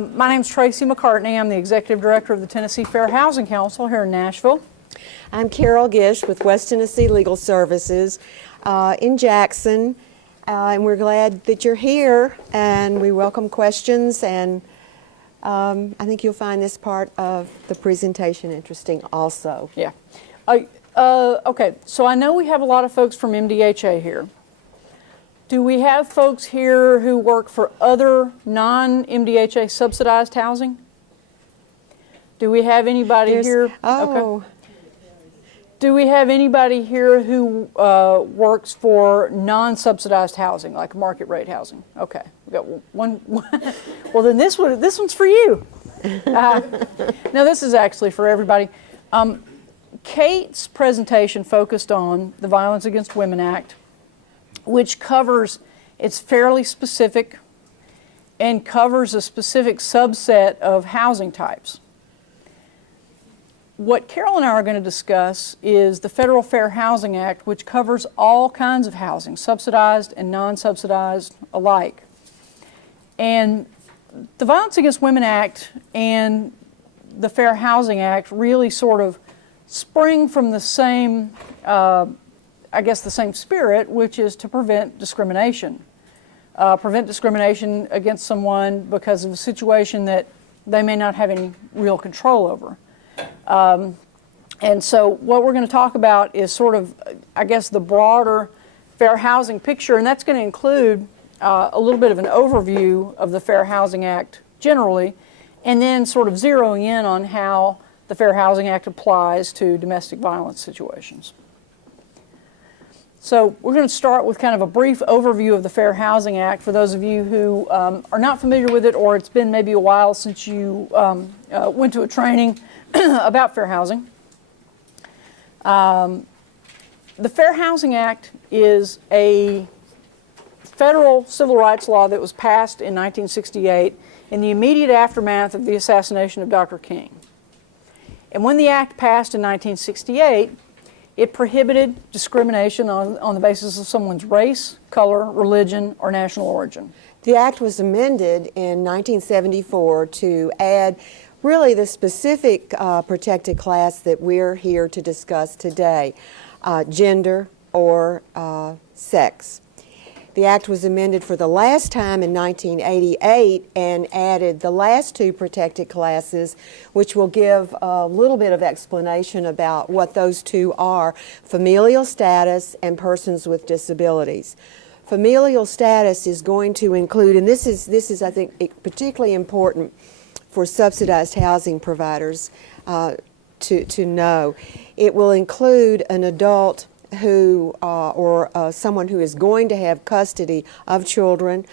My name's Tracey McCartney. I'm the Executive Director of the Tennessee Fair Housing Council here in Nashville. I'm Carol Gish with West Tennessee Legal Services in Jackson, and we're glad that you're here, and we welcome questions, and I think you'll find this part of the presentation interesting also. Yeah. Okay, so I know we have a lot of folks from MDHA here. Do we have folks here who work for other non-MDHA subsidized housing? Do we have anybody here? Oh. Okay. Do we have anybody here who works for non-subsidized housing, like market rate housing? Okay, we got one. Well, then this one's for you. No, this is actually for everybody. Kate's presentation focused on the Violence Against Women Act, which covers, it's fairly specific and covers a specific subset of housing types. What Carol and I are going to discuss is the Federal Fair Housing Act, which covers all kinds of housing, subsidized and non-subsidized alike. And the Violence Against Women Act and the Fair Housing Act really sort of spring from the same the same spirit, which is to prevent discrimination. Prevent discrimination against someone because of a situation that they may not have any real control over. And so what we're going to talk about is sort of, I guess, the broader fair housing picture, and that's going to include a little bit of an overview of the Fair Housing Act generally, and then sort of zeroing in on how the Fair Housing Act applies to domestic violence situations. So we're going to start with kind of a brief overview of the Fair Housing Act for those of you who are not familiar with it, or it's been maybe a while since you went to a training about fair housing. The Fair Housing Act is a federal civil rights law that was passed in 1968 in the immediate aftermath of the assassination of Dr. King. And when the act passed in 1968, it prohibited discrimination on the basis of someone's race, color, religion, or national origin. The act was amended in 1974 to add really the specific protected class that we're here to discuss today, gender or sex. The act was amended for the last time in 1988 and added the last two protected classes, which will give a little bit of explanation about what those two are: familial status and persons with disabilities. Familial status is going to include, and this is I think particularly important for subsidized housing providers to know. It will include an adult who or someone who is going to have custody of children,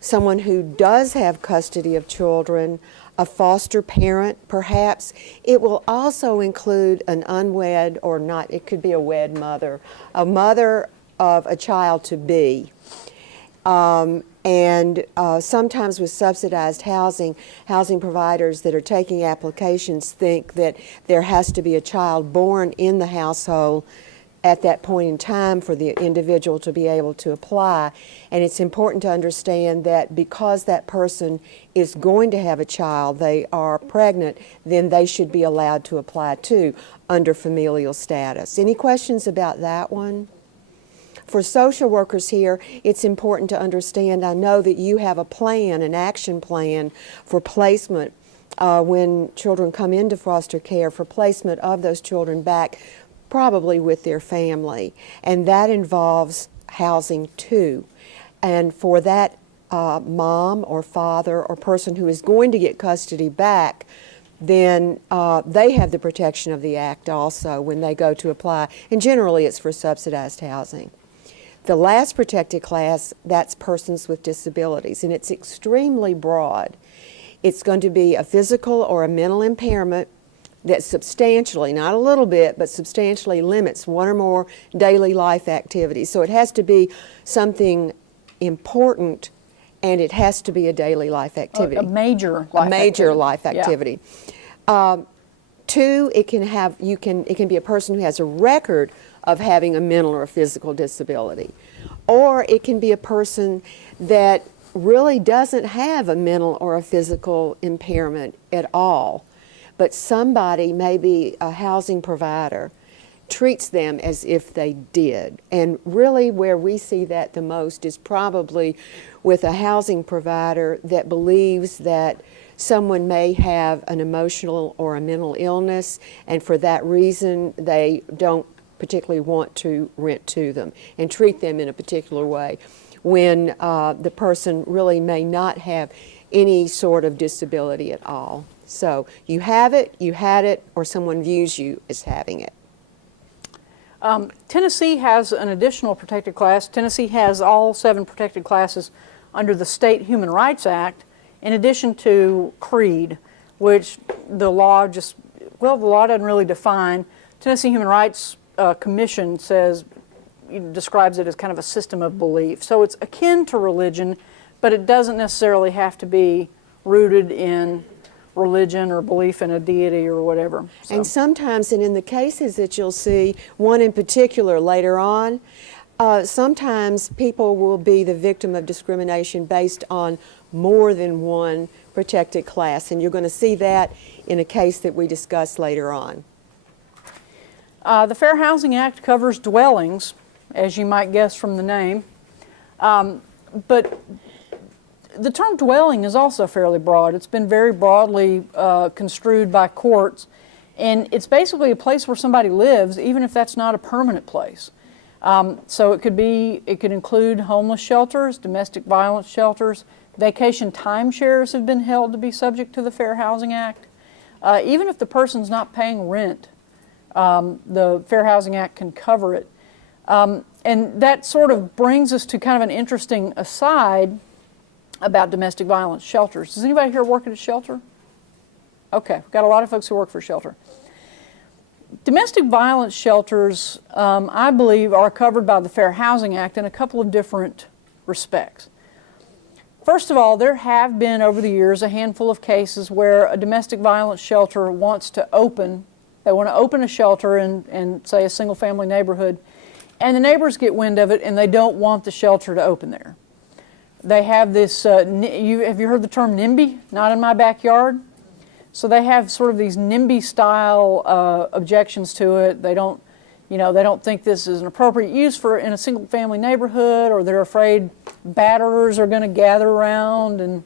someone who does have custody of children, a foster parent perhaps. It will also include an unwed or not, it could be a wed mother, a mother of a child to be. And sometimes with subsidized housing providers that are taking applications think that there has to be a child born in the household at that point in time for the individual to be able to apply. And it's important to understand that because that person is going to have a child, they are pregnant, then they should be allowed to apply too under familial status. Any questions about that one? For social workers here, it's important to understand, I know that you have a plan, an action plan for placement when children come into foster care, for placement of those children back probably with their family, and that involves housing too. And for that mom or father or person who is going to get custody back, then they have the protection of the act also when they go to apply, and generally it's for subsidized housing. The last protected class, that's persons with disabilities, and it's extremely broad. It's going to be a physical or a mental impairment that substantially, not a little bit, but substantially limits one or more daily life activities. So it has to be something important, and it has to be a daily life activity. A major life activity. Yeah. Two, it can be a person who has a record of having a mental or physical disability. Or it can be a person that really doesn't have a mental or a physical impairment at all, but somebody, maybe a housing provider, treats them as if they did. And really where we see that the most is probably with a housing provider that believes that someone may have an emotional or a mental illness, and for that reason they don't particularly want to rent to them and treat them in a particular way, when the person really may not have any sort of disability at all. So you have it, you had it, or someone views you as having it. Tennessee has an additional protected class. Tennessee has all 7 protected classes under the State Human Rights Act, in addition to CREED, which the law doesn't really define. Tennessee Human Rights Commission describes it as kind of a system of belief. So it's akin to religion, but it doesn't necessarily have to be rooted in religion or belief in a deity or whatever. So. And sometimes, and in the cases that you'll see, one in particular later on, sometimes people will be the victim of discrimination based on more than one protected class, and you're going to see that in a case that we discuss later on. The Fair Housing Act covers dwellings, as you might guess from the name, but the term dwelling is also fairly broad. It's been very broadly construed by courts, and it's basically a place where somebody lives, even if that's not a permanent place. So it could include homeless shelters, domestic violence shelters, vacation timeshares have been held to be subject to the Fair Housing Act. Even if the person's not paying rent, the Fair Housing Act can cover it. And that sort of brings us to kind of an interesting aside about domestic violence shelters. Does anybody here work at a shelter? Okay, we've got a lot of folks who work for a shelter. Domestic violence shelters, I believe, are covered by the Fair Housing Act in a couple of different respects. First of all, there have been over the years a handful of cases where a domestic violence shelter wants to open a shelter in say, a single-family neighborhood, and the neighbors get wind of it and they don't want the shelter to open there. They have this, have you heard the term NIMBY? Not in my backyard? So they have sort of these NIMBY-style objections to it. They don't think this is an appropriate use in a single-family neighborhood, or they're afraid batterers are going to gather around and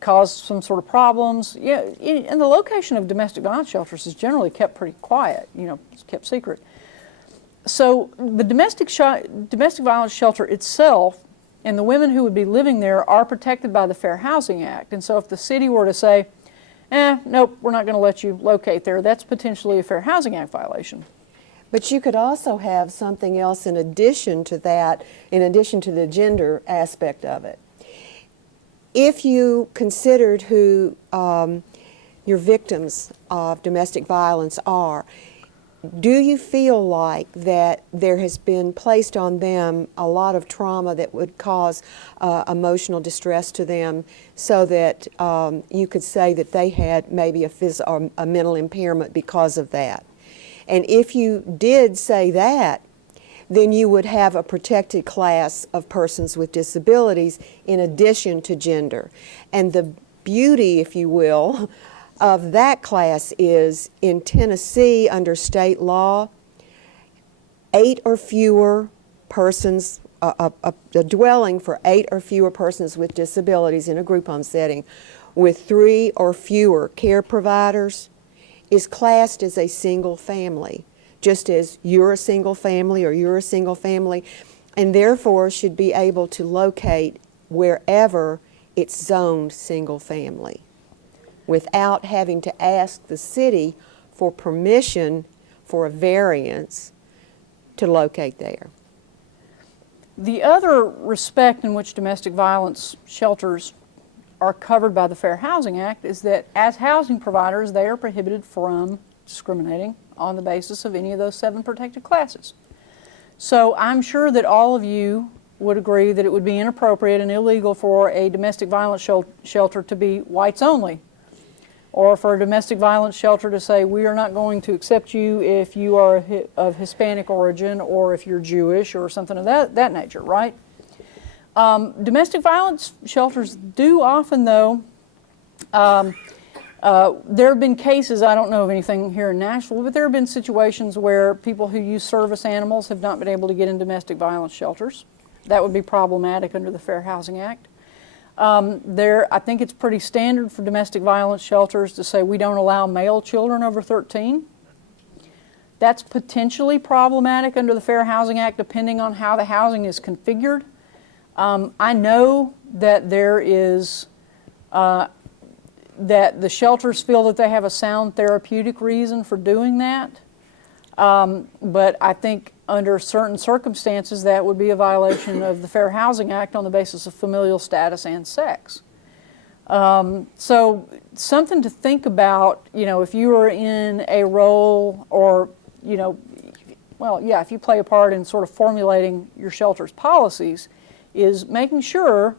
cause some sort of problems. Yeah, and the location of domestic violence shelters is generally kept pretty quiet. It's kept secret. So the domestic violence shelter itself and the women who would be living there are protected by the Fair Housing Act. And so if the city were to say, nope, we're not going to let you locate there, that's potentially a Fair Housing Act violation. But you could also have something else in addition to that, in addition to the gender aspect of it. If you considered who your victims of domestic violence are, do you feel like that there has been placed on them a lot of trauma that would cause emotional distress to them, so that you could say that they had maybe a mental impairment because of that? And if you did say that, then you would have a protected class of persons with disabilities in addition to gender. And the beauty, if you will, of that class is, in Tennessee, under state law, 8 or fewer persons, a dwelling for 8 or fewer persons with disabilities in a group home setting with 3 or fewer care providers is classed as a single family, just as you're a single family or you're a single family, and therefore should be able to locate wherever it's zoned single family, without having to ask the city for permission for a variance to locate there. The other respect in which domestic violence shelters are covered by the Fair Housing Act is that as housing providers, they are prohibited from discriminating on the basis of any of those 7 protected classes. So I'm sure that all of you would agree that it would be inappropriate and illegal for a domestic violence shelter to be whites only, or for a domestic violence shelter to say, we are not going to accept you if you are of Hispanic origin or if you're Jewish or something of that nature, right? Domestic violence shelters do often, though, there have been cases, I don't know of anything here in Nashville, but there have been situations where people who use service animals have not been able to get in domestic violence shelters. That would be problematic under the Fair Housing Act. I think it's pretty standard for domestic violence shelters to say we don't allow male children over 13. That's potentially problematic under the Fair Housing Act depending on how the housing is configured. I know that there is, that the shelters feel that they have a sound therapeutic reason for doing that. But I think under certain circumstances that would be a violation of the Fair Housing Act on the basis of familial status and sex. So something to think about, if you are in a role or, if you play a part in sort of formulating your shelter's policies, is making sure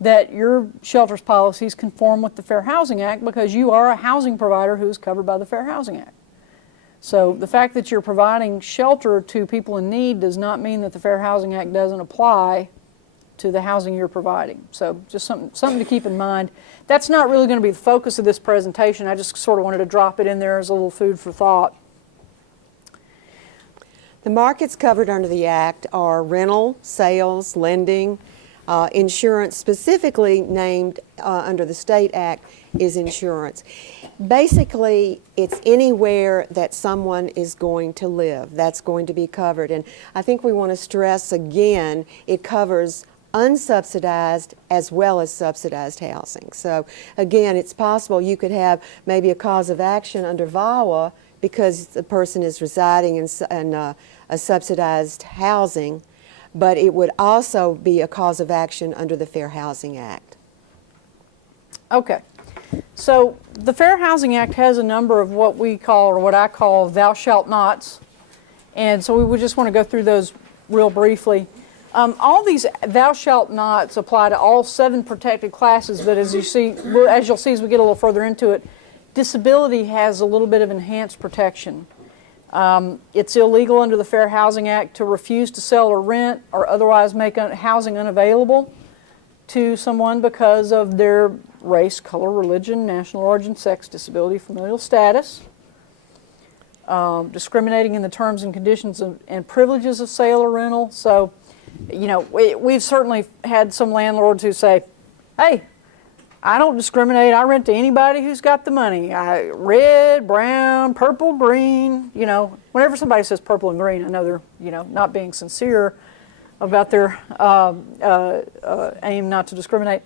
that your shelter's policies conform with the Fair Housing Act because you are a housing provider who is covered by the Fair Housing Act. So the fact that you're providing shelter to people in need does not mean that the Fair Housing Act doesn't apply to the housing you're providing. So just something to keep in mind. That's not really going to be the focus of this presentation. I just sort of wanted to drop it in there as a little food for thought. The markets covered under the Act are rental, sales, lending, insurance, specifically named under the State Act is insurance. Basically, it's anywhere that someone is going to live. That's going to be covered. And I think we want to stress again, it covers unsubsidized as well as subsidized housing. So again, it's possible you could have maybe a cause of action under VAWA because the person is residing in a subsidized housing, but it would also be a cause of action under the Fair Housing Act. Okay. So the Fair Housing Act has a number of what we call, or what I call, thou shalt nots. And so we would just want to go through those real briefly. All these thou shalt nots apply to all 7 protected classes, but as you'll see as we get a little further into it, disability has a little bit of enhanced protection. It's illegal under the Fair Housing Act to refuse to sell or rent or otherwise make housing unavailable to someone because of their race, color, religion, national origin, sex, disability, familial status. Discriminating in the terms and conditions and privileges of sale or rental. So, we've certainly had some landlords who say, hey, I don't discriminate. I rent to anybody who's got the money. Red, brown, purple, green. Whenever somebody says purple and green, I know they're, not being sincere about their aim not to discriminate.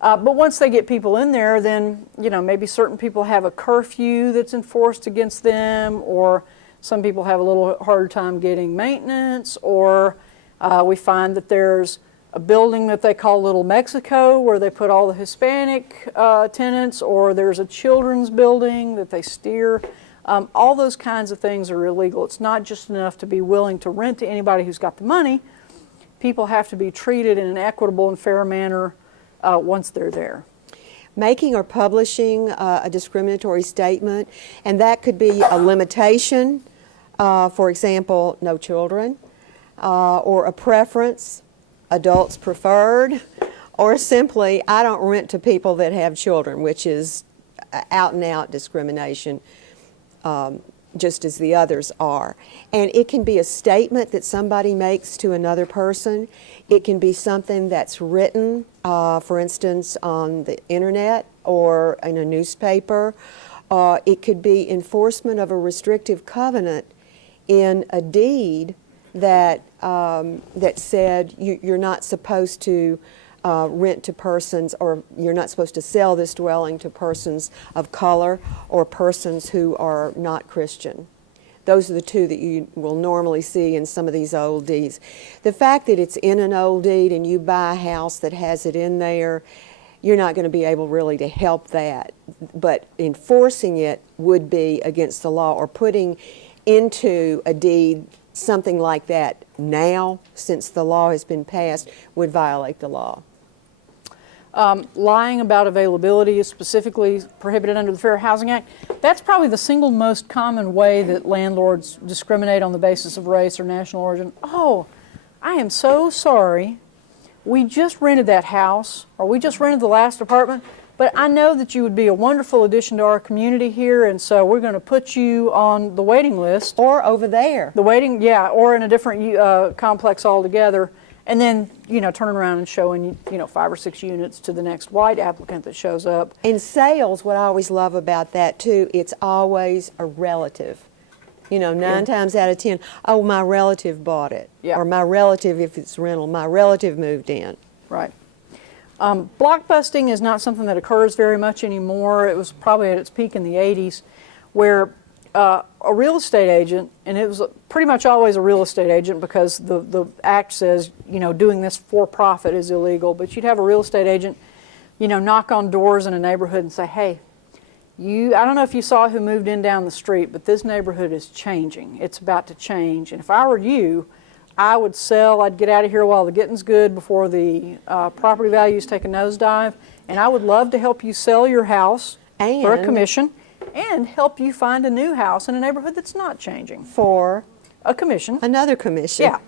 But once they get people in there, then, maybe certain people have a curfew that's enforced against them, or some people have a little harder time getting maintenance, or we find that there's a building that they call Little Mexico where they put all the Hispanic tenants, or there's a children's building that they steer. All those kinds of things are illegal. It's not just enough to be willing to rent to anybody who's got the money. People have to be treated in an equitable and fair manner once they're there. Making or publishing a discriminatory statement, and that could be a limitation, for example, no children, or a preference, adults preferred, or simply, I don't rent to people that have children, which is out and out discrimination, just as the others are. And it can be a statement that somebody makes to another person. It can be something that's written, for instance, on the internet or in a newspaper. It could be enforcement of a restrictive covenant in a deed that said you're not supposed to rent to persons, or you're not supposed to sell this dwelling to persons of color or persons who are not Christian. Those are the two that you will normally see in some of these old deeds. The fact that it's in an old deed and you buy a house that has it in there, you're not going to be able really to help that. But enforcing it would be against the law, or putting into a deed something like that now, since the law has been passed, would violate the law. Lying about availability is specifically prohibited under the Fair Housing Act. That's probably the single most common way that landlords discriminate on the basis of race or national origin. Oh, I am so sorry, we just rented that house, or we just rented the last apartment, but I know that you would be a wonderful addition to our community here, and so we're going to put you on the waiting list. Or over there. The waiting, yeah, or in a different complex altogether, and then, turning around and showing, 5 or 6 units to the next white applicant that shows up. In sales, what I always love about that too, it's always a relative. 9 times out of 10, oh, my relative bought it. Yeah. Or my relative, if it's rental, my relative moved in. Right. Block busting is not something that occurs very much anymore. It was probably at its peak in the 80s, where a real estate agent, and it was pretty much always a real estate agent because the act says, doing this for profit is illegal, but you'd have a real estate agent, knock on doors in a neighborhood and say, hey, I don't know if you saw who moved in down the street, but this neighborhood is changing. It's about to change. And if I were you, I would sell, I'd get out of here while the getting's good before the property values take a nosedive. And I would love to help you sell your house for a commission and help you find a new house in a neighborhood that's not changing. For a commission. another commission. Yeah.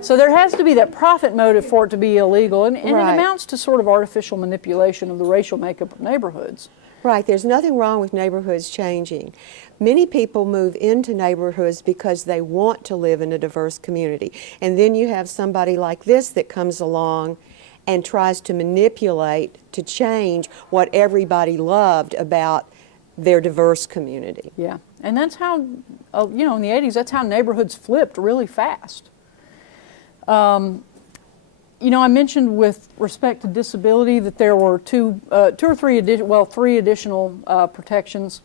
So there has to be that profit motive for it to be illegal. And Right. it amounts to sort of artificial manipulation of the racial makeup of neighborhoods. Right, there's nothing wrong with neighborhoods changing. Many people move into neighborhoods because they want to live in a diverse community. And then you have somebody like this that comes along and tries to manipulate to change what everybody loved about their diverse community. Yeah, and that's how, in the 80s, that's how neighborhoods flipped really fast. I mentioned with respect to disability that there were three additional protections.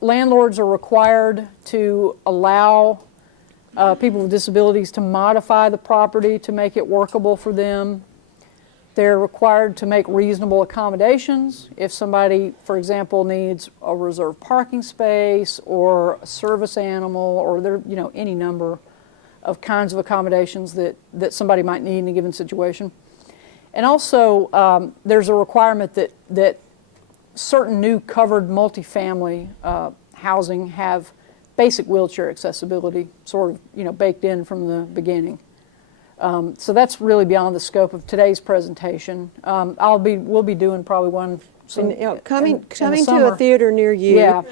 Landlords are required to allow people with disabilities to modify the property to make it workable for them. They're required to make reasonable accommodations. If somebody, for example, needs a reserved parking space or a service animal or any number of kinds of accommodations that somebody might need in a given situation. And also, there's a requirement that certain new covered multifamily housing have basic wheelchair accessibility, sort of baked in from the beginning. So that's really beyond the scope of today's presentation. We'll be doing probably one. Coming the to summer. a theater near you. Yeah,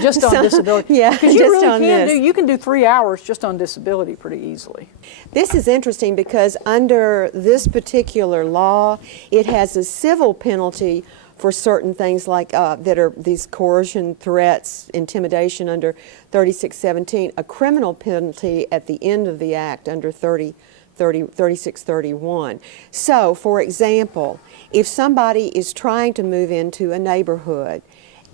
just on disability. Yeah, because you just really on can this. you can do 3 hours just on disability pretty easily. This is interesting because under this particular law, it has a civil penalty for certain things like that are these coercion, threats, intimidation under 3617, a criminal penalty at the end of the act under 3631. So, for example, if somebody is trying to move into a neighborhood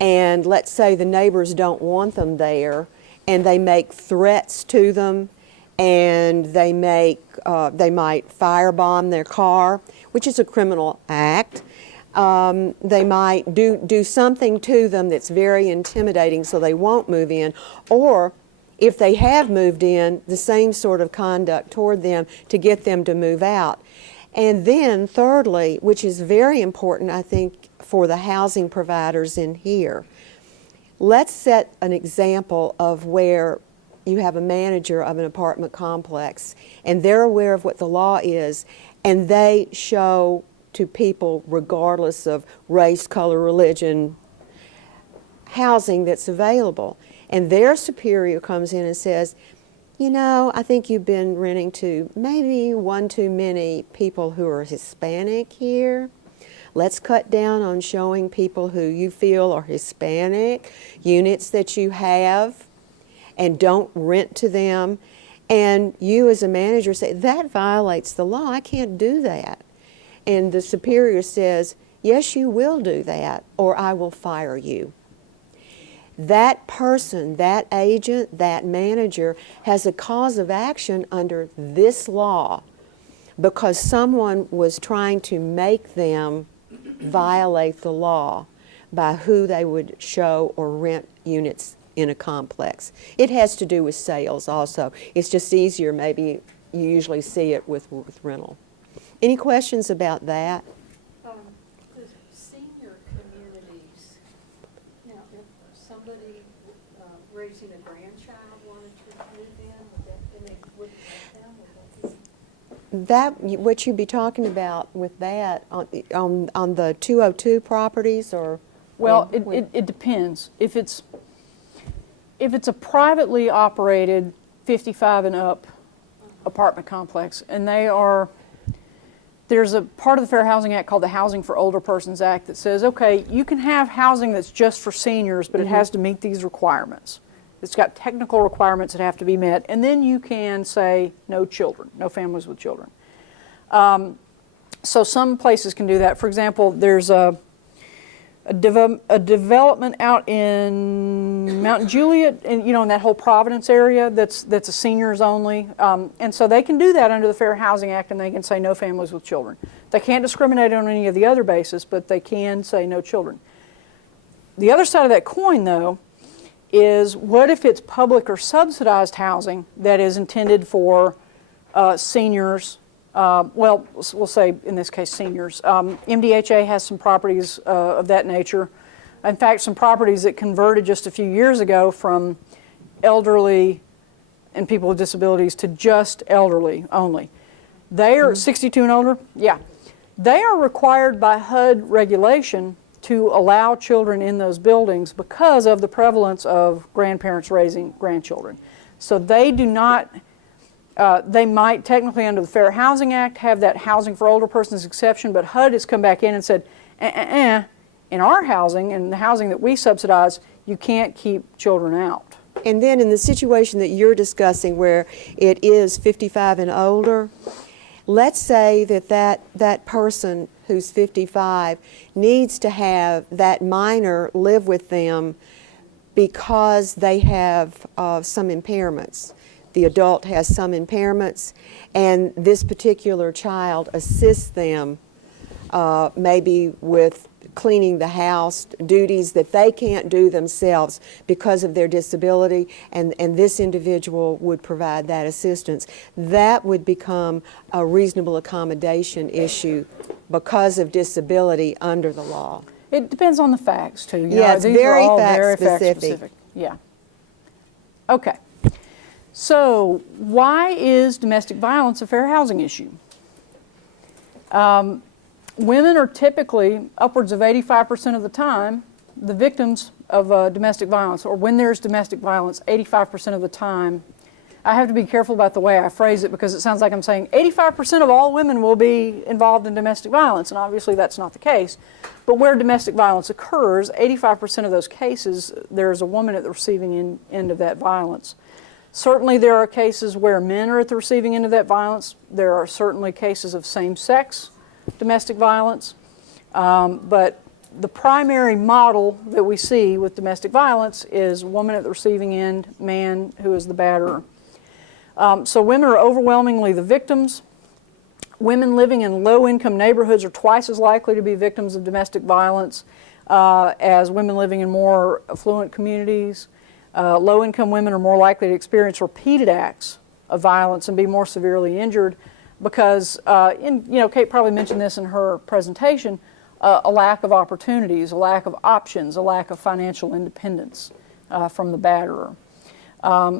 and let's say the neighbors don't want them there and they make threats to them and they might firebomb their car, which is a criminal act. They might do something to them that's very intimidating so they won't move in, or if they have moved in, the same sort of conduct toward them to get them to move out. And then thirdly, which is very important I think for the housing providers in here, let's set an example of where you have a manager of an apartment complex and they're aware of what the law is and they show to people regardless of race, color, religion, housing that's available. And their superior comes in and says, I think you've been renting to maybe one too many people who are Hispanic here. Let's cut down on showing people who you feel are Hispanic, units that you have, and don't rent to them. And you as a manager say, that violates the law, I can't do that. And the superior says, yes, you will do that, or I will fire you. That person, that agent, that manager has a cause of action under this law because someone was trying to make them violate the law by who they would show or rent units in a complex. It has to do with sales also. It's just easier, maybe you usually see it with rental. Any questions about that? The senior communities, now if somebody raising a grandchild wanted to move in, would that, and they wouldn't let them, would that be? What you'd be talking about with that on the 202 properties or? Well, or it depends. If it's a privately operated 55 and up apartment complex, and there's a part of the Fair Housing Act called the Housing for Older Persons Act that says, okay, you can have housing that's just for seniors, but it has to meet these requirements. It's got technical requirements that have to be met, and then you can say no children, no families with children. So some places can do that. For example, there's a development out in Mount Juliet, and in that whole Providence area that's a seniors only, and so they can do that under the Fair Housing Act, and they can say no families with children. They can't discriminate on any of the other bases, but they can say no children. The other side of that coin, though, is what if it's public or subsidized housing that is intended for seniors? Well, we'll say in this case seniors. MDHA has some properties of that nature. In fact, some properties that converted just a few years ago from elderly and people with disabilities to just elderly only. They are 62 and older? Yeah. They are required by HUD regulation to allow children in those buildings because of the prevalence of grandparents raising grandchildren. So they do not, they might technically under the Fair Housing Act have that housing for older persons exception, but HUD has come back in and said, in our housing and the housing that we subsidize, you can't keep children out. And then in the situation that you're discussing where it is 55 and older, let's say that person who's 55 needs to have that minor live with them because they have some impairments. The adult has some impairments, and this particular child assists them maybe with cleaning the house, duties that they can't do themselves because of their disability, and this individual would provide that assistance. That would become a reasonable accommodation issue because of disability under the law. It depends on the facts, too. Yeah, it's very fact specific. Yeah. Okay. So why is domestic violence a fair housing issue? Women are typically, upwards of 85% of the time, the victims of domestic violence, or when there's domestic violence, 85% of the time. I have to be careful about the way I phrase it because it sounds like I'm saying 85% of all women will be involved in domestic violence, and obviously that's not the case. But where domestic violence occurs, 85% of those cases, there's a woman at the receiving end of that violence. Certainly there are cases where men are at the receiving end of that violence. There are certainly cases of same-sex domestic violence, but the primary model that we see with domestic violence is woman at the receiving end, man who is the batterer. So women are overwhelmingly the victims. Women living in low-income neighborhoods are twice as likely to be victims of domestic violence as women living in more affluent communities. Low-income women are more likely to experience repeated acts of violence and be more severely injured because, Kate probably mentioned this in her presentation, a lack of opportunities, a lack of options, a lack of financial independence from the batterer.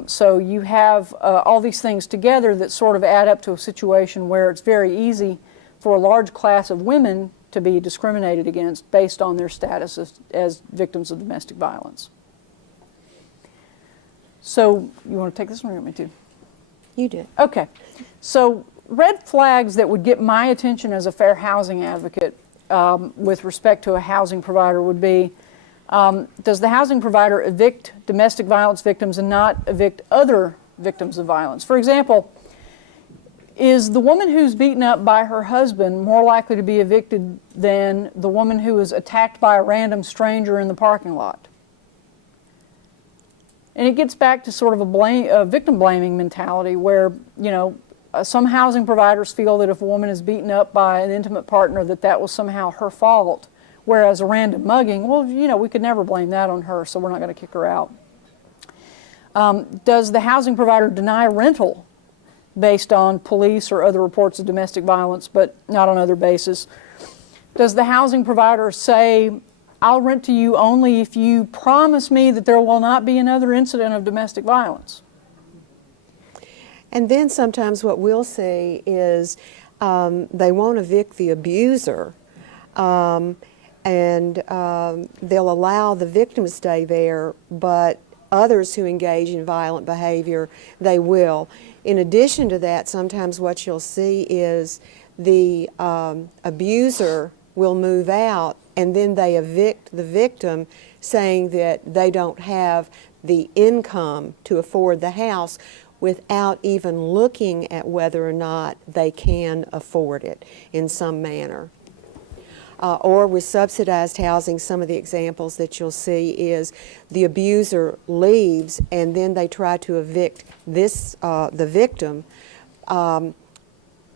So you have all these things together that sort of add up to a situation where it's very easy for a large class of women to be discriminated against based on their status as victims of domestic violence. So you want to take this one or you want me to? You do. Okay. So red flags that would get my attention as a fair housing advocate with respect to a housing provider would be, does the housing provider evict domestic violence victims and not evict other victims of violence? For example, is the woman who's beaten up by her husband more likely to be evicted than the woman who was attacked by a random stranger in the parking lot? And it gets back to sort of a victim blaming mentality where, some housing providers feel that if a woman is beaten up by an intimate partner that was somehow her fault, whereas a random mugging, well, we could never blame that on her, so we're not going to kick her out. Does the housing provider deny rental based on police or other reports of domestic violence, but not on other bases? Does the housing provider say, I'll rent to you only if you promise me that there will not be another incident of domestic violence? And then sometimes what we'll see is they won't evict the abuser, and they'll allow the victim to stay there, but others who engage in violent behavior, they will. In addition to that, sometimes what you'll see is the abuser will move out, and then they evict the victim, saying that they don't have the income to afford the house, without even looking at whether or not they can afford it in some manner. Or with subsidized housing, some of the examples that you'll see is the abuser leaves and then they try to evict the victim,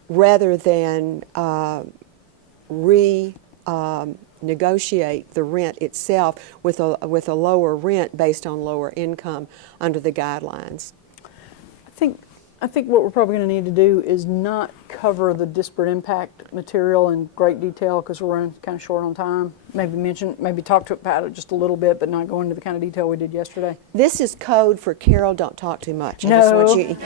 rather than negotiate the rent itself with a lower rent based on lower income under the guidelines. I think what we're probably going to need to do is not cover the disparate impact material in great detail because we're running kind of short on time. Maybe talk about it just a little bit, but not go into the kind of detail we did yesterday. This is code for Carol, don't talk too much. I No. just want you,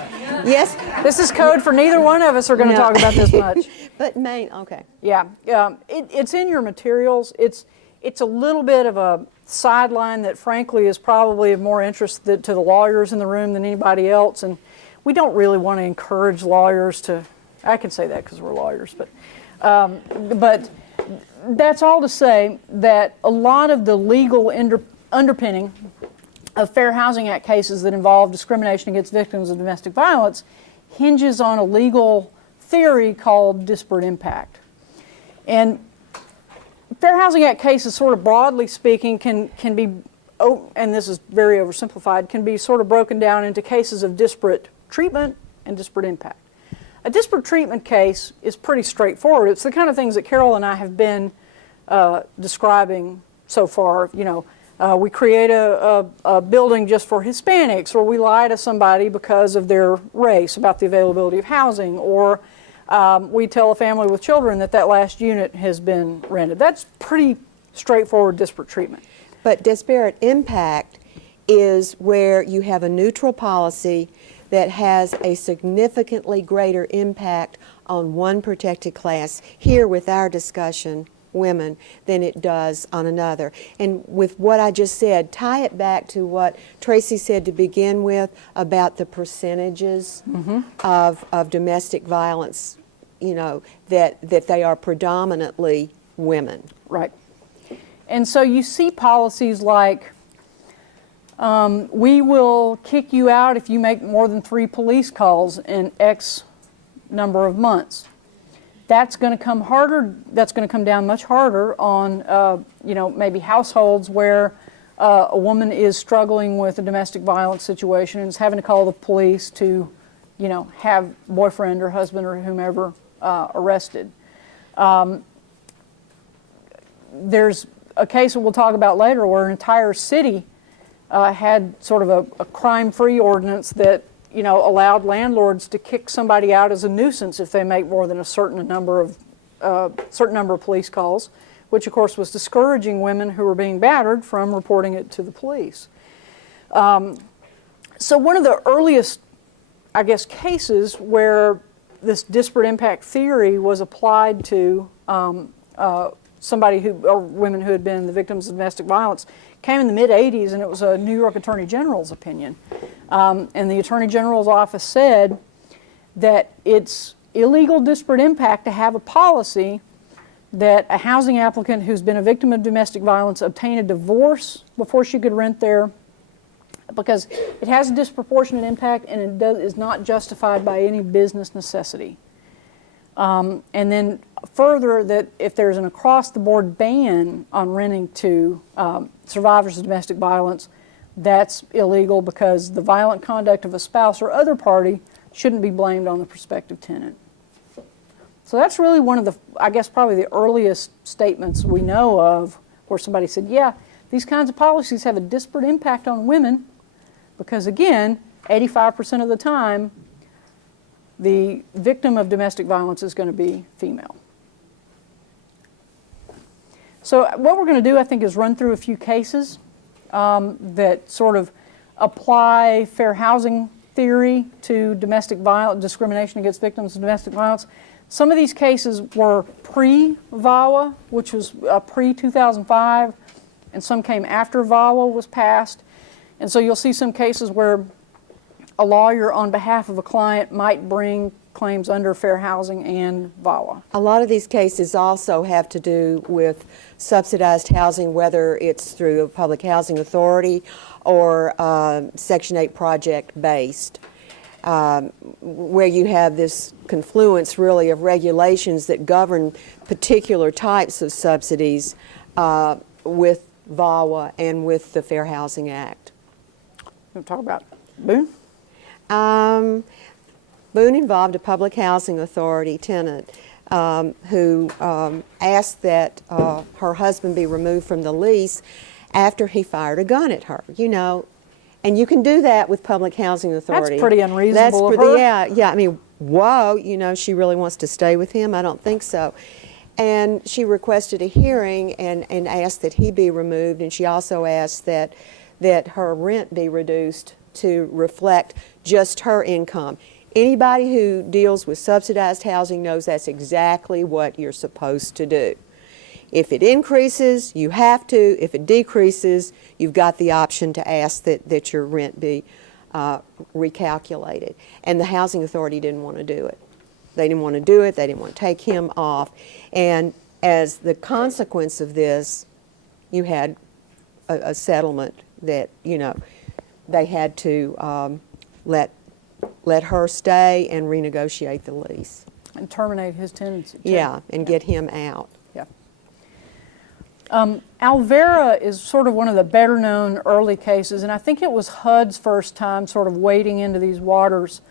yes? This is code for neither one of us are going to No. talk about this much. But Maine, okay. Yeah, it's in your materials. It's a little bit of a sideline that frankly is probably of more interest to the lawyers in the room than anybody else, and we don't really want to encourage lawyers to, I can say that because we're lawyers, but that's all to say that a lot of the legal underpinning of Fair Housing Act cases that involve discrimination against victims of domestic violence hinges on a legal theory called disparate impact. And Fair Housing Act cases, sort of broadly speaking, can be, and this is very oversimplified, can be sort of broken down into cases of disparate treatment and disparate impact. A disparate treatment case is pretty straightforward. It's the kind of things that Carol and I have been describing so far. You know, we create a building just for Hispanics, or we lie to somebody because of their race about the availability of housing, or we tell a family with children that that last unit has been rented. That's pretty straightforward disparate treatment. But disparate impact is where you have a neutral policy that has a significantly greater impact on one protected class, here with our discussion, women, than it does on another. And with what I just said, tie it back to what Tracey said to begin with about the percentages of domestic violence, you know, that they are predominantly women. Right. And so you see policies like, we will kick you out if you make more than 3 police calls in X number of months. That's going to come harder. That's going to come down much harder on, you know, maybe households where a woman is struggling with a domestic violence situation and is having to call the police to, you know, have boyfriend or husband or whomever arrested. There's a case that we'll talk about later where an entire city had sort of a crime-free ordinance that, you know, allowed landlords to kick somebody out as a nuisance if they make more than a certain number of police calls, which of course was discouraging women who were being battered from reporting it to the police. So one of the earliest, I guess, cases where this disparate impact theory was applied to women who had been the victims of domestic violence came in the mid-'80s, and it was a New York Attorney General's opinion. And the Attorney General's office said that it's illegal disparate impact to have a policy that a housing applicant who's been a victim of domestic violence obtain a divorce before she could rent there, because it has a disproportionate impact and it is not justified by any business necessity. And then further, that if there's an across-the-board ban on renting to survivors of domestic violence, that's illegal because the violent conduct of a spouse or other party shouldn't be blamed on the prospective tenant. So that's really one of the, I guess, probably the earliest statements we know of where somebody said, yeah, these kinds of policies have a disparate impact on women because, again, 85% of the time, the victim of domestic violence is going to be female. So what we're going to do, I think, is run through a few cases that sort of apply fair housing theory to domestic violence, discrimination against victims of domestic violence. Some of these cases were pre-VAWA, which was pre-2005, and some came after VAWA was passed. And so you'll see some cases where a lawyer on behalf of a client might bring claims under fair housing and VAWA. A lot of these cases also have to do with subsidized housing, whether it's through a public housing authority or Section 8 project based, where you have this confluence really of regulations that govern particular types of subsidies with VAWA and with the Fair Housing Act. You want to talk about Boone? Boone involved a public housing authority tenant who asked that her husband be removed from the lease after he fired a gun at her, you know. And you can do that with public housing authority. That's pretty unreasonable of her. Yeah, I mean, whoa, you know, she really wants to stay with him? I don't think so. And she requested a hearing and asked that he be removed, and she also asked that her rent be reduced to reflect just her income. Anybody who deals with subsidized housing knows that's exactly what you're supposed to do. If it increases, you have to. If it decreases, you've got the option to ask that your rent be recalculated. And the housing authority didn't want to do it. They didn't want to do it. They didn't want to take him off. And as the consequence of this, you had a settlement that, you know, they had to let her stay and renegotiate the lease. And terminate his tenancy, too. Yeah, and get him out. Yeah. Alvera is sort of one of the better-known early cases, and I think it was HUD's first time sort of wading into these waters.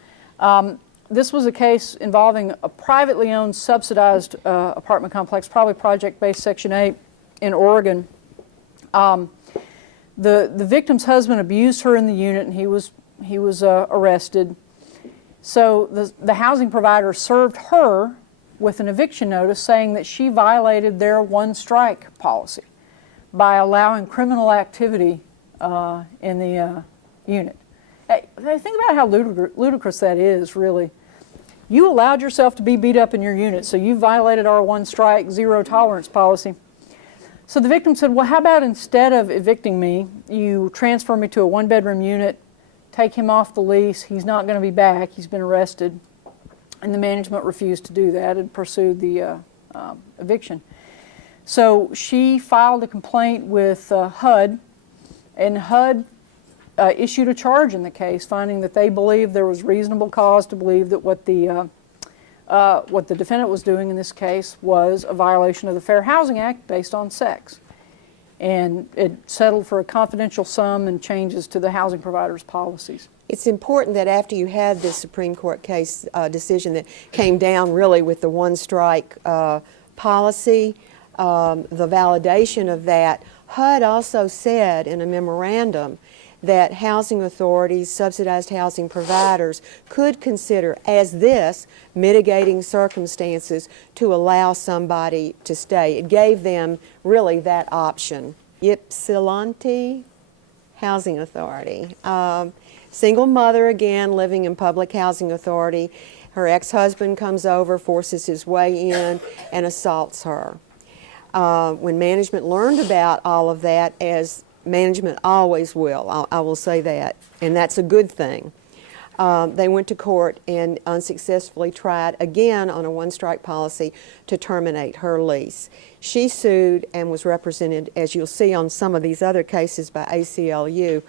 This was a case involving a privately owned, subsidized apartment complex, probably project-based Section 8 in Oregon. The victim's husband abused her in the unit, and he was arrested. So the housing provider served her with an eviction notice saying that she violated their one-strike policy by allowing criminal activity in the unit. Hey, think about how ludicrous that is, really. You allowed yourself to be beat up in your unit, so you violated our one-strike, zero-tolerance policy. So the victim said, well, how about instead of evicting me, you transfer me to a one-bedroom unit, take him off the lease, he's not going to be back, he's been arrested. And the management refused to do that and pursued the eviction. So she filed a complaint with HUD, and HUD issued a charge in the case, finding that they believed there was reasonable cause to believe that what the defendant was doing in this case was a violation of the Fair Housing Act based on sex. And it settled for a confidential sum and changes to the housing provider's policies. It's important that after you had this Supreme Court case decision that came down really with the one-strike policy, the validation of that, HUD also said in a memorandum that housing authorities, subsidized housing providers, could consider as this mitigating circumstances to allow somebody to stay. It gave them really that option. Ypsilanti Housing Authority. Single mother again, living in public housing authority. Her ex-husband comes over, forces his way in, and assaults her. When management learned about all of that, as management always will, I will say that, and that's a good thing. They went to court and unsuccessfully tried again on a one-strike policy to terminate her lease. She sued and was represented, as you'll see on some of these other cases, by ACLU.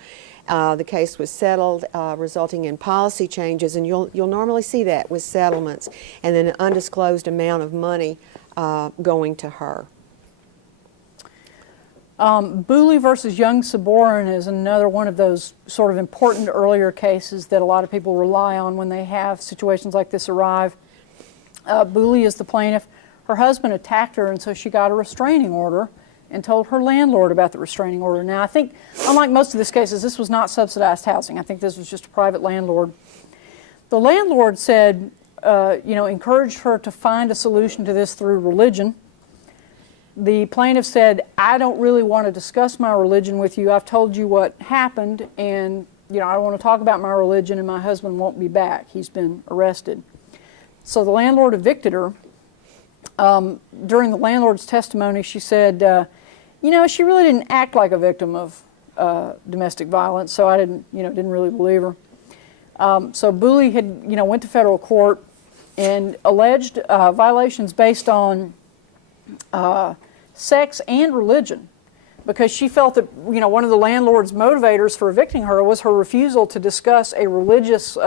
The case was settled, resulting in policy changes, and you'll normally see that with settlements, and then an undisclosed amount of money going to her. Boolie versus Young Suboran is another one of those sort of important earlier cases that a lot of people rely on when they have situations like this arrive. Boolie is the plaintiff. Her husband attacked her, and so she got a restraining order and told her landlord about the restraining order. Now, I think, unlike most of these cases, this was not subsidized housing. I think this was just a private landlord. The landlord said, encouraged her to find a solution to this through religion. The plaintiff said, I don't really want to discuss my religion with you. I've told you what happened, and I don't want to talk about my religion, and my husband won't be back. He's been arrested. So the landlord evicted her. During the landlord's testimony, she said, she really didn't act like a victim of domestic violence, so I didn't really believe her. So Boolie had, went to federal court and alleged violations based on sex and religion, because she felt that, one of the landlord's motivators for evicting her was her refusal to discuss a religious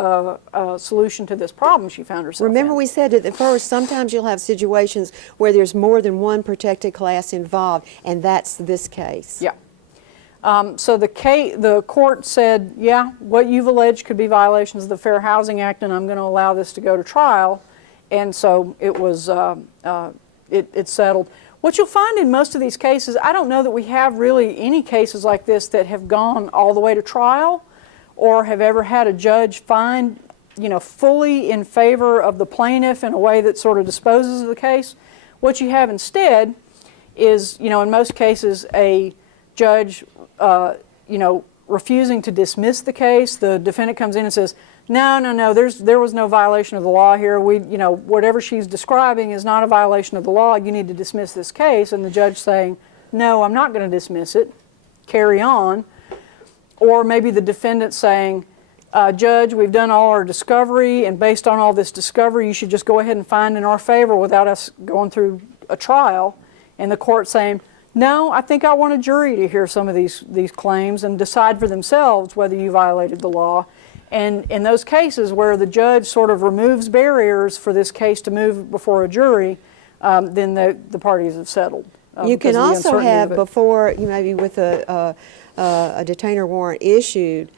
solution to this problem she found herself in. Remember we said at the first, sometimes you'll have situations where there's more than one protected class involved, and that's this case. Yeah. So the court said, yeah, what you've alleged could be violations of the Fair Housing Act, and I'm going to allow this to go to trial. And so it was, it settled. What you'll find in most of these cases, I don't know that we have really any cases like this that have gone all the way to trial or have ever had a judge find, fully in favor of the plaintiff in a way that sort of disposes of the case. What you have instead is, in most cases, a judge, refusing to dismiss the case. The defendant comes in and says, no, there was no violation of the law here. Whatever she's describing is not a violation of the law. You need to dismiss this case. And the judge saying, no, I'm not going to dismiss it. Carry on. Or maybe the defendant saying, Judge, we've done all our discovery, and based on all this discovery, you should just go ahead and find in our favor without us going through a trial. And the court saying, no, I think I want a jury to hear some of these claims and decide for themselves whether you violated the law. And in those cases where the judge sort of removes barriers for this case to move before a jury, then the parties have settled. You can also have, before, maybe with a detainer warrant issued,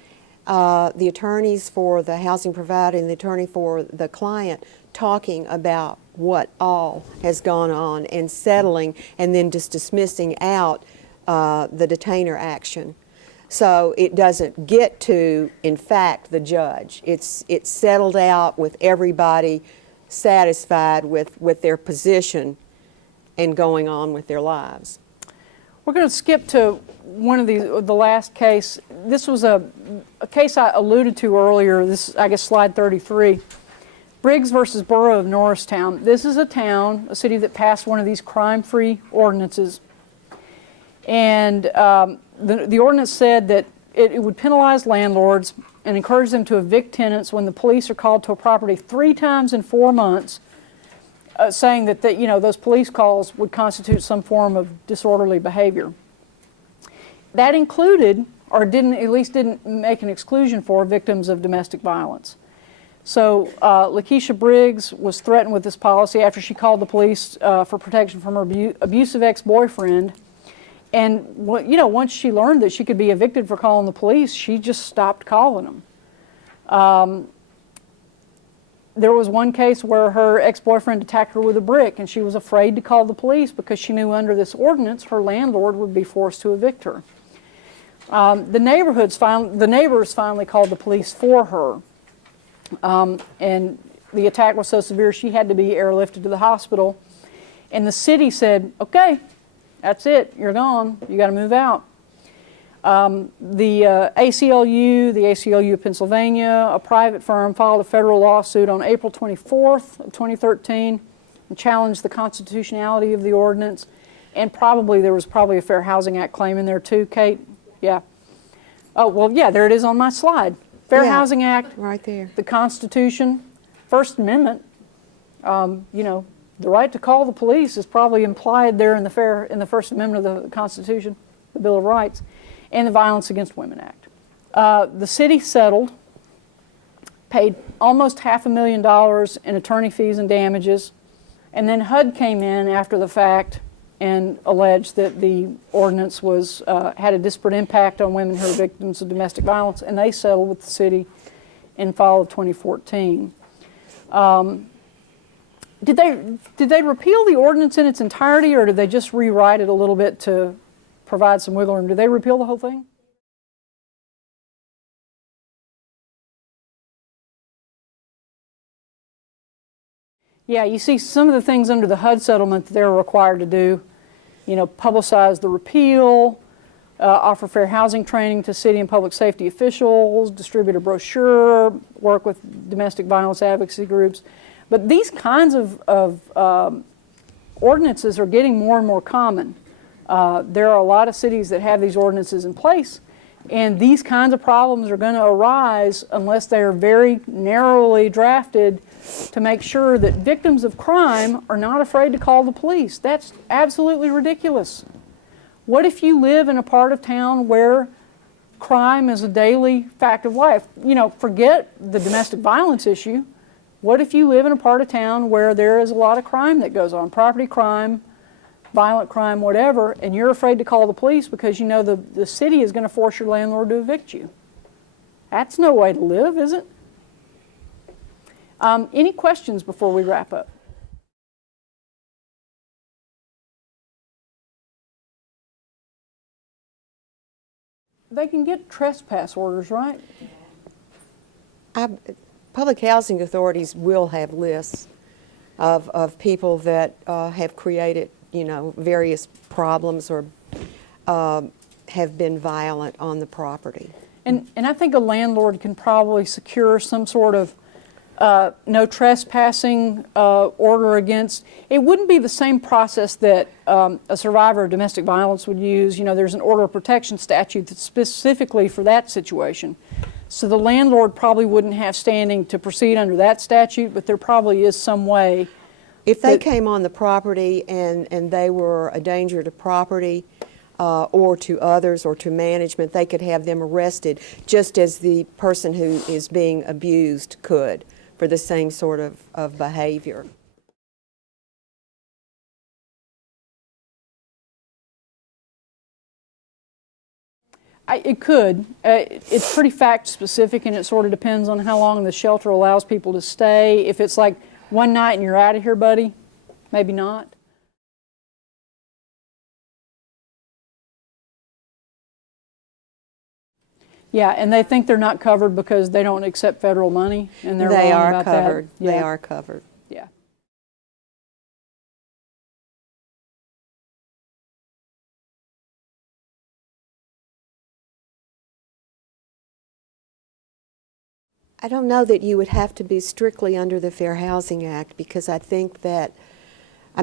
the attorneys for the housing provider and the attorney for the client talking about what all has gone on and settling, and then just dismissing out the detainer action. So it doesn't get to, in fact, the judge. It's settled out with everybody satisfied with their position and going on with their lives. We're going to skip to one of the last case. This was a case I alluded to earlier. This, I guess, slide 33. Briggs versus Borough of Norristown. This is a city that passed one of these crime-free ordinances. And the ordinance said that it would penalize landlords and encourage them to evict tenants when the police are called to a property 3 times in 4 months, saying that those police calls would constitute some form of disorderly behavior. That included, or at least didn't make an exclusion for, victims of domestic violence. So Lakeisha Briggs was threatened with this policy after she called the police for protection from her abusive ex-boyfriend. And once she learned that she could be evicted for calling the police, she just stopped calling them. There was one case where her ex-boyfriend attacked her with a brick, and she was afraid to call the police because she knew under this ordinance her landlord would be forced to evict her. The neighbors finally called the police for her, and the attack was so severe she had to be airlifted to the hospital. And the city said, okay, that's it, you're gone, you got to move out. The ACLU of Pennsylvania, a private firm, filed a federal lawsuit on April 24th of 2013 and challenged the constitutionality of the ordinance. And there was probably a Fair Housing Act claim in there too, Kate? Yeah. Oh, well, yeah, there it is on my slide. Fair Housing Act, right there. The Constitution, First Amendment. The right to call the police is probably implied there in the First Amendment of the Constitution, the Bill of Rights, and the Violence Against Women Act. The city settled, paid almost $500,000 in attorney fees and damages, and then HUD came in after the fact and alleged that the ordinance had a disparate impact on women who are victims of domestic violence, and they settled with the city in fall of 2014. Did they repeal the ordinance in its entirety, or did they just rewrite it a little bit to provide some wiggle room? Did they repeal the whole thing? Yeah, you see some of the things under the HUD settlement that they're required to do, publicize the repeal, offer fair housing training to city and public safety officials, distribute a brochure, work with domestic violence advocacy groups. But these kinds of ordinances are getting more and more common. There are a lot of cities that have these ordinances in place, and these kinds of problems are going to arise unless they are very narrowly drafted to make sure that victims of crime are not afraid to call the police. That's absolutely ridiculous. What if you live in a part of town where crime is a daily fact of life? You know, forget the domestic violence issue. What if you live in a part of town where there is a lot of crime that goes on, property crime, violent crime, whatever, and you're afraid to call the police because you know the city is going to force your landlord to evict you? That's no way to live, is it? Any questions before we wrap up? They can get trespass orders, right? Public housing authorities will have lists of people that have created, you know, various problems or have been violent on the property. And I think a landlord can probably secure some sort of no trespassing order against. It wouldn't be the same process that a survivor of domestic violence would use. You know, there's an order of protection statute that's specifically for that situation. So the landlord probably wouldn't have standing to proceed under that statute, but there probably is some way. If they came on the property and they were a danger to property or to others or to management, they could have them arrested just as the person who is being abused could for the same sort of behavior. It could. It's pretty fact specific, and it sort of depends on how long the shelter allows people to stay. If it's like one night and you're out of here, buddy, maybe not. Yeah, and they think they're not covered because they don't accept federal money, and they're They wrong are about covered. that. Yeah. They are covered. Yeah. I don't know that you would have to be strictly under the Fair Housing Act, because I think that, I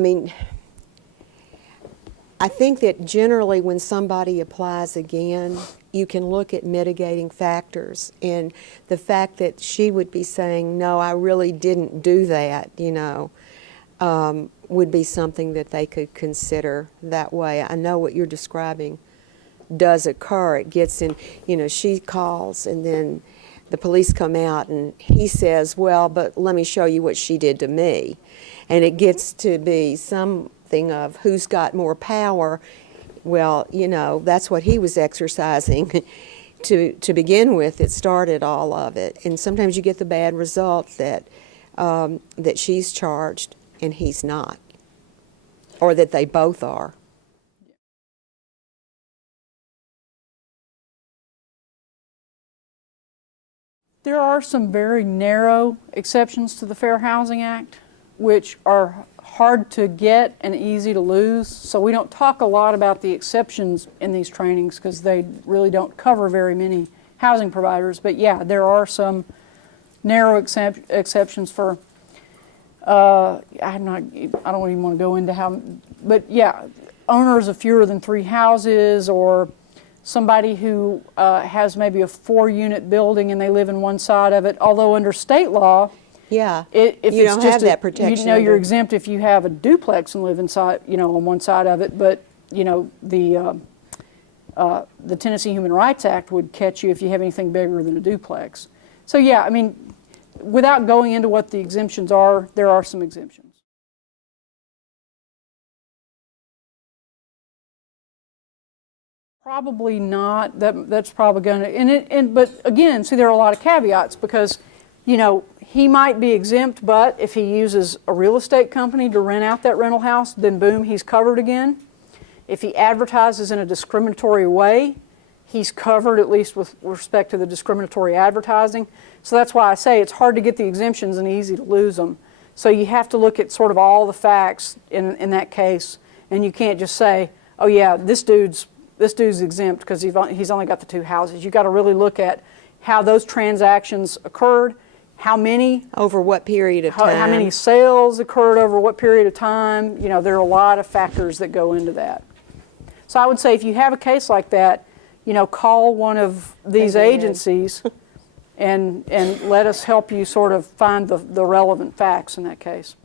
think that generally when somebody applies again, you can look at mitigating factors, and the fact that she would be saying, no, I really didn't do that, you know, would be something that they could consider that way. I know what you're describing does occur. It gets in, you know, she calls and then the police come out and he says, well, but let me show you what she did to me. And it gets to be something of who's got more power. Well, you know, that's what he was exercising to begin with. It started all of it. And sometimes you get the bad result that, that she's charged and he's not, or that they both are. There are some very narrow exceptions to the Fair Housing Act, which are hard to get and easy to lose. So we don't talk a lot about the exceptions in these trainings because they really don't cover very many housing providers. But yeah, there are some narrow exceptions for, I don't even want to go into how, but yeah, owners of fewer than 3 houses, or somebody who has maybe a 4-unit building and they live in one side of it, although under state law, yeah, if you it's don't just have that protection. You know, you're exempt if you have a duplex and live inside, you know, on one side of it. But you know, the Tennessee Human Rights Act would catch you if you have anything bigger than a duplex. So yeah, I mean, without going into what the exemptions are, there are some exemptions. Probably not. That's probably going to, but again, see, there are a lot of caveats because, you know, he might be exempt, but if he uses a real estate company to rent out that rental house, then boom, he's covered again. If he advertises in a discriminatory way, he's covered, at least with respect to the discriminatory advertising. So that's why I say it's hard to get the exemptions and easy to lose them. So you have to look at sort of all the facts in that case, and you can't just say, oh yeah, this dude's this dude's exempt because he's only got the 2 houses. You've got to really look at how those transactions occurred, how many, Over what period of time? how many sales occurred over what period of time. You know, there are a lot of factors that go into that. So I would say if you have a case like that, you know, call one of these They did. agencies and let us help you sort of find the relevant facts in that case.